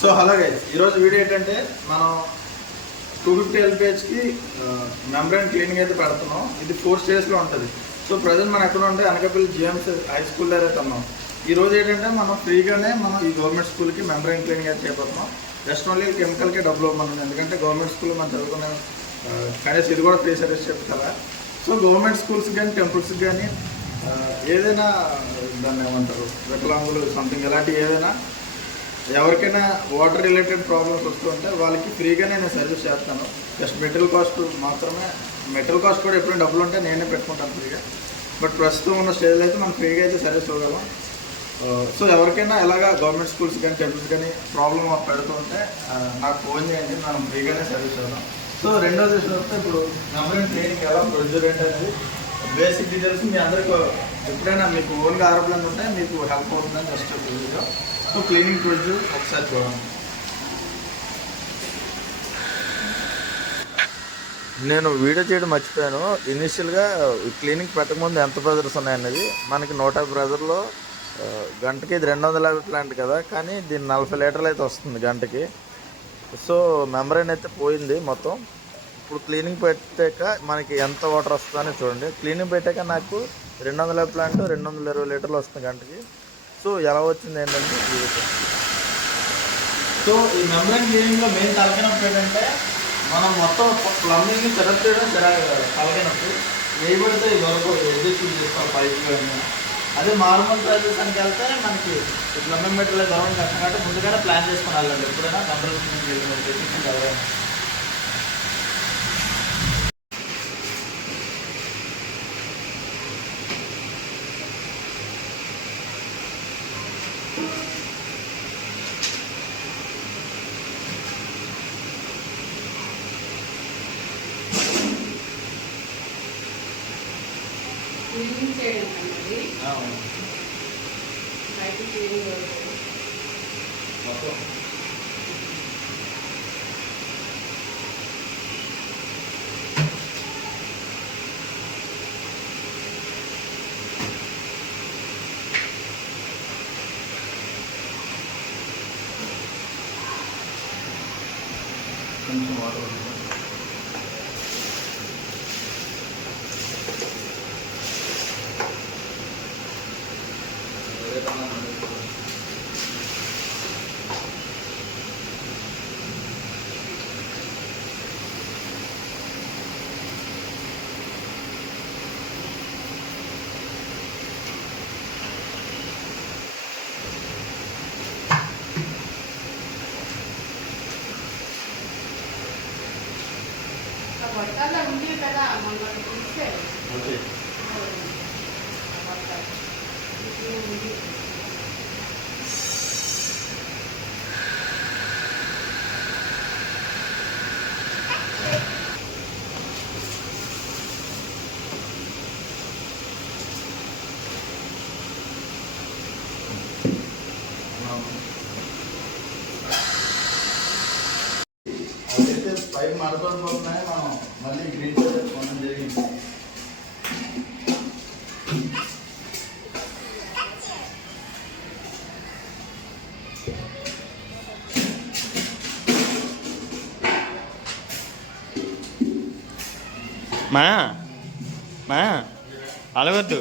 So అలాగే ఈరోజు video ఏంటంటే మనం 250 LPHకి మెంబ్రెయిన్ క్లీనింగ్ అయితే పెడుతున్నాం. ఇది 4 స్టేజ్లో ఉంటుంది. సో ప్రజెంట్ మనం ఎక్కడ ఉంటే అనకాపల్లి జిఎంసీ హై స్కూల్ దగ్గర అయితే ఉన్నాం. ఈరోజు ఏంటంటే మనం ఫ్రీగానే మనం ఈ గవర్నమెంట్ స్కూల్కి మెంబ్రెయిన్ క్లీనింగ్ అయితే చేయబోతున్నాం. జస్ట్ ఓన్లీ కెమికల్కే డబ్బులు ఇవ్వమన్నాను, ఎందుకంటే గవర్నమెంట్ స్కూల్ మనం చదువుకునే కనీసం ఇది కూడా ఫ్రీ సర్వీస్ చెప్తారా. సో గవర్నమెంట్ స్కూల్స్కి కానీ టెంపుల్స్కి కానీ ఏదైనా దాన్ని ఏమంటారు వికలాంగులు సంథింగ్ ఇలాంటి ఏదైనా ఎవరికైనా వాటర్ రిలేటెడ్ ప్రాబ్లమ్స్ వస్తుంటే వాళ్ళకి ఫ్రీగానే నేను సర్వీస్ చేస్తాను. జస్ట్ మెటీరియల్ కాస్ట్ మాత్రమే, మెటీరియల్ కాస్ట్ కూడా ఎప్పుడైనా డబ్బులు ఉంటే నేనే పెట్టుకుంటాను ఫ్రీగా. బట్ ప్రస్తుతం ఉన్న స్టేజ్లో అయితే మనం ఫ్రీగా అయితే సర్వీస్ ఇవ్వగలం. సో ఎవరికైనా ఎలాగా గవర్నమెంట్ స్కూల్స్ కానీ టెంపుల్స్ కానీ ప్రాబ్లం పెడుతుంటే నాకు ఫోన్ చేయండి, మనం ఫ్రీగానే సర్వీస్ ఇవ్వడం. సో రెండోది వస్తే ఇప్పుడు మెంబ్రెయిన్ క్లీనింగ్ ఎలా ప్రొడ్యూసర్ ఏంటనేది బేసిక్ డీటెయిల్స్ మీ అందరికీ ఎప్పుడైనా మీకు ఓన్గా ఆరోగ్యం ఉంటే మీకు హెల్ప్ అవుతుందని just video. So cleaning produce ఒకసారి చూడండి. నేను వీడియో చేయడం మర్చిపోయాను. ఇనీషియల్గా క్లీనింగ్ పెట్టకముందు ఎంత ప్రెజర్స్ ఉన్నాయనేది. మనకి 150 ప్రెజర్లో గంటకి ఇది 250 ప్లాంట్ కదా, కానీ దీన్ని 40 లీటర్లు అయితే వస్తుంది గంటకి. సో మెంబ్రెయిన్ అయితే పోయింది మొత్తం. ఇప్పుడు క్లీనింగ్ పెట్టాక మనకి ఎంత వాటర్ వస్తుందని చూడండి. క్లీనింగ్ పెట్టాక నాకు 250 ప్లాంట్ 220 లీటర్లు వస్తుంది గంటకి. సో ఎలా వచ్చింది ఏంటంటే సో ఈ మెంబ్రెయిన్ క్లీనింగ్లో మెయిన్ తలకినప్పుడు ఏంటంటే మనం మొత్తం ప్లంబింగ్ సెటప్ చేయడం తలకినప్పుడు వేయబడితే ఈ వరకు ఎగ్జిక్యూట్ చేసుకోవాలి పైపు కానీ. అదే నార్మల్ ప్రదేశానికి వెళ్తే మనకి ప్లంబింగ్ మెటీరియల్ గవర్నమెంట్ కష్టం కాబట్టి ముందుగానే ప్లాన్ చేసుకుని వెళ్ళాలి ఎప్పుడైనా మెంబ్రెయిన్ క్లీనింగ్ ఎవరైనా. క్లీనింగ్ చేయడం అన్నది బయట క్లీనింగ్ మొత్తం కొంచెం వాటర్ బట్టల్లో ఉంది కదా మొన్న చూస్తే పైపు మడతలు పోతున్నాయి. మనం మళ్ళీ గ్రీన్ చేసుకోవడం జరిగింది. మా అలవద్దు,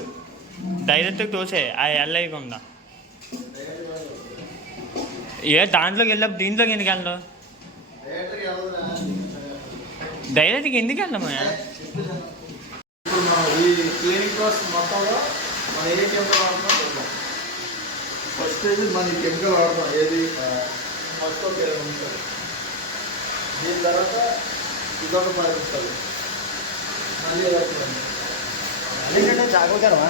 డైరెక్ట్గా తోసే ఆ ఎల్లకుండా. ఏ దాంట్లోకి వెళ్ళా, దీంట్లోకి ఎందుకు వెళ్ళావు? డైరెక్ట్గా ఎందుకు వెళ్ళామా? ఇప్పుడు మనం ఈ క్లీనింగ్ ప్రాసెస్ మొత్తంలో మనం ఏ కెమికల్ వాడుతున్నాం చూద్దాం. ఫస్ట్ స్టేజ్ మనం ఈ కెమికల్ వాడతాం. ఏది మొత్తం ఉంటుంది. దీని తర్వాత ఇదొక పాటిస్తుంది. మళ్ళీ అదేంటంటే చాకలకరమా?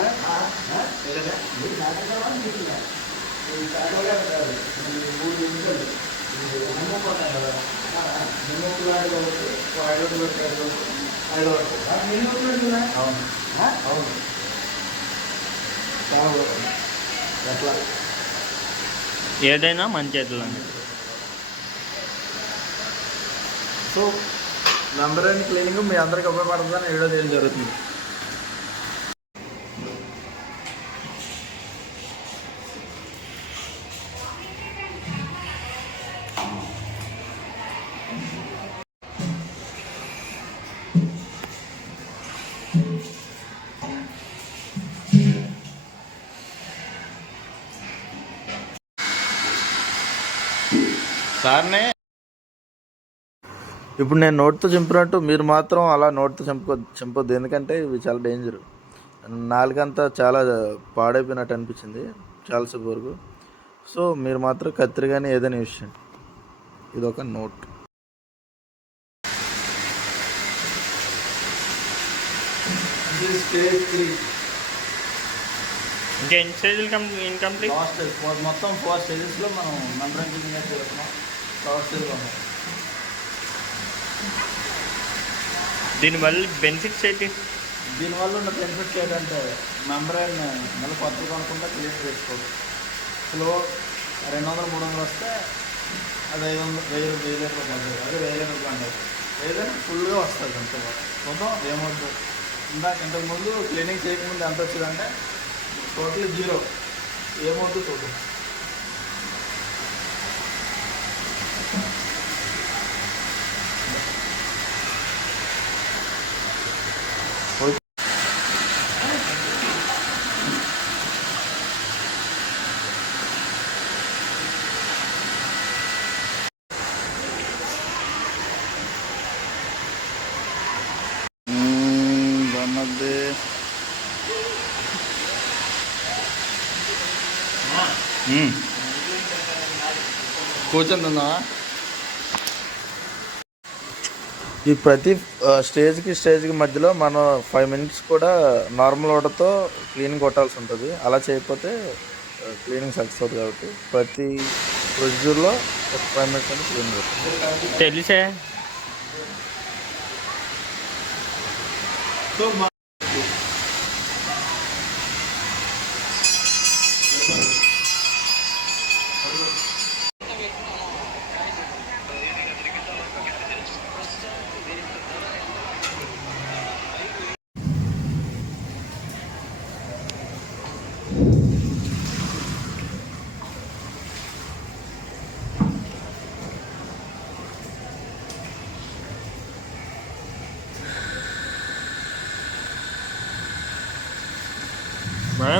చాకలకరం కాదు, 3 నిమిషాలు నిమ్మపోతాయి కదా. నిమ్మకు లాంటి కాబట్టి 5 రోజులు 5 వరకు. అవును అవును చాలా ఎట్లా ఏదైనా మన చేతుల్లో. సో మెంబ్రెయిన్ క్లీనింగ్ మీ అందరికీ ఉపయోగపడుతుందని వీడియో చేయడం జరుగుతుంది. సార్నే ఇప్పుడు నేను నోట్తో చింపినట్టు మీరు మాత్రం అలా నోట్తో చింపొద్దు, ఎందుకంటే ఇవి చాలా డేంజర్. నాలుగంతా చాలా పాడైపోయినట్టు అనిపించింది చాలాసేపు వరకు. సో మీరు మాత్రం కత్తిరి కానీ ఏదైనా యూస్ చేయండి. ఇది ఒక నోట్. స్టేజ్ 3 ఇంకా ఎన్ని స్టేజ్లు ఇన్కంప్లీట్? లాస్ట్ మొత్తం 4 స్టేజెస్లో మనం మెంబ్రేన్ క్లీనింగ్ అయితే చేస్తున్నాం. లాస్ట్ స్టేజ్లో ఉన్నాం. దీనివల్ల బెనిఫిట్స్ ఏంటి? దీనివల్ల ఉన్న బెనిఫిట్స్ ఏంటంటే మెంబ్రేన్ మళ్ళీ కొత్తగా కొనుక్కుంటే క్లీన్ చేసుకోవచ్చు. స్లో 200-300 వస్తే అది 500 1000 లీటర్లు పడుతుంది. అదే 1000 లీటర్లు పండుగ ఏదైనా ఫుల్గా వస్తుంది. అంతే చూద్దాం ఏమవుతుంది. ఇంతకుముందు క్లీనింగ్ చేయకముందు ఎంత వచ్చిందంటే టోటల్ 0. ఏమవుతుంది చూద్దాం. బాగున్నది. కూర్చుంటుందా? ఈ ప్రతి స్టేజ్కి మధ్యలో మనం 5 minutes కూడా నార్మల్ వాటర్తో క్లీనింగ్ కొట్టాల్సి ఉంటుంది. అలా చేయకపోతే క్లీనింగ్ సక్సెస్ అవుతుంది. కాబట్టి ప్రతి ప్రొసీజర్లో ఒక 5 minutes అని క్లీన్ కొట్టాలి. తెలిసే. సో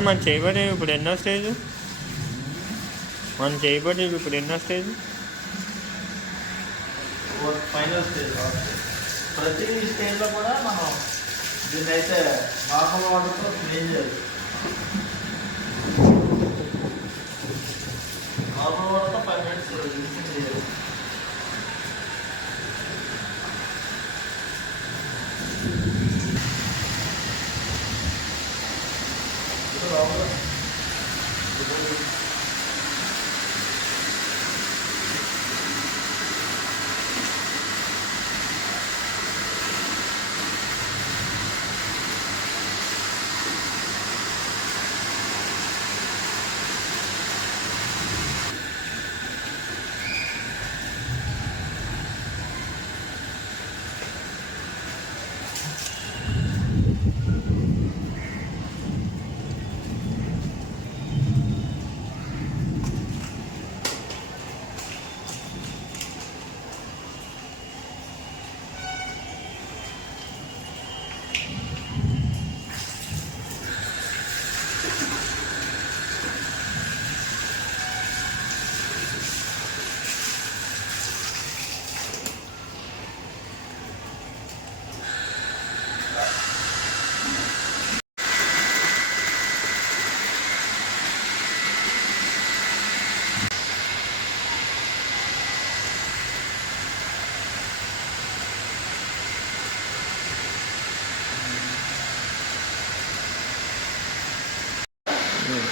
మన చేయబడి ఇప్పుడు ఎన్నో స్టేజ్? మనం చేయబడి ఇప్పుడు ఎన్నో స్టేజ్? Final stage. ప్రతి స్టేజ్లో కూడా మనం దీన్ని అయితే నార్మల్ వాటర్తో క్లీన్ చేయాలి. నార్మల్ వాటర్తో 5 minutes క్లీన్ చేయాలి.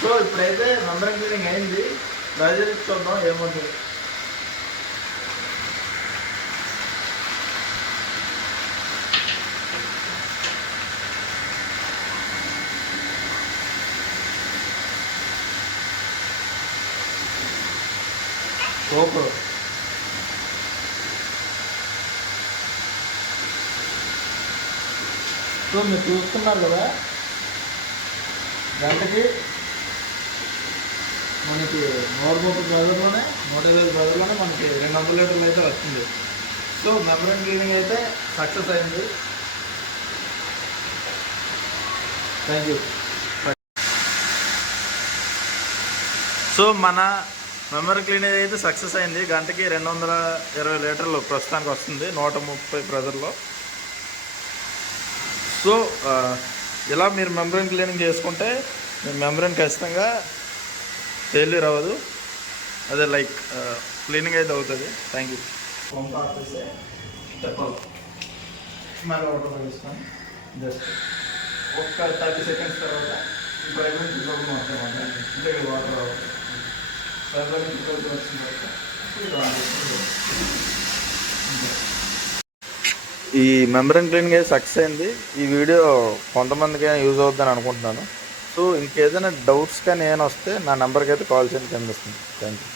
సో ఇప్పుడైతే మెంబ్రేన్ క్లీనింగ్ అయింది. రిజల్ట్ చూద్దాం ఏమవుతుంది. సూపర్. సో మీరు చూస్తున్నారు కదా, గంటకి మనకి 130 గదుల్లోనే 150 గదుల్లోనే మనకి 200 లీటర్లు అయితే వస్తుంది. సో మెంబ్రేన్ క్లీనింగ్ అయితే సక్సెస్ అయింది. Thank you. సో మన మెంబర్ క్లీనింగ్ అయితే సక్సెస్ అయింది. గంటకి 220 లీటర్లు ప్రస్తుతానికి వస్తుంది 130 ప్రెజర్లో. సో ఇలా మీరు మెంబ్రెన్ క్లీనింగ్ చేసుకుంటే మీ మెంబ్రెన్ ఖచ్చితంగా ఫెయిల్యూర్ అవ్వదు. అదే లైక్ క్లీనింగ్ అయితే అవుతుంది. Thank you. పంప్ ఆపేస్తే చెప్పాలి మళ్ళీ వాటర్ పడిస్తాను. జస్ట్ ఒక్క 30 సెకండ్స్ తర్వాత ఈ ప్రైవేట్ ఇంకొక మొత్తం అంటే వాటర్ రావాలి. ప్రైవేట్ ఇంకొక వచ్చిన ఈ మెంబ్రెన్ క్లీనింగ్ అయితే సక్సెస్ అయింది. ఈ వీడియో కొంతమందికి యూజ్ అవుతుందని అనుకుంటున్నాను. సో ఇంకేదైనా డౌట్స్ కానీ ఏమైనా వస్తే నా నెంబర్కి అయితే కాల్ చేయండి, కనిపిస్తుంది. Thank you.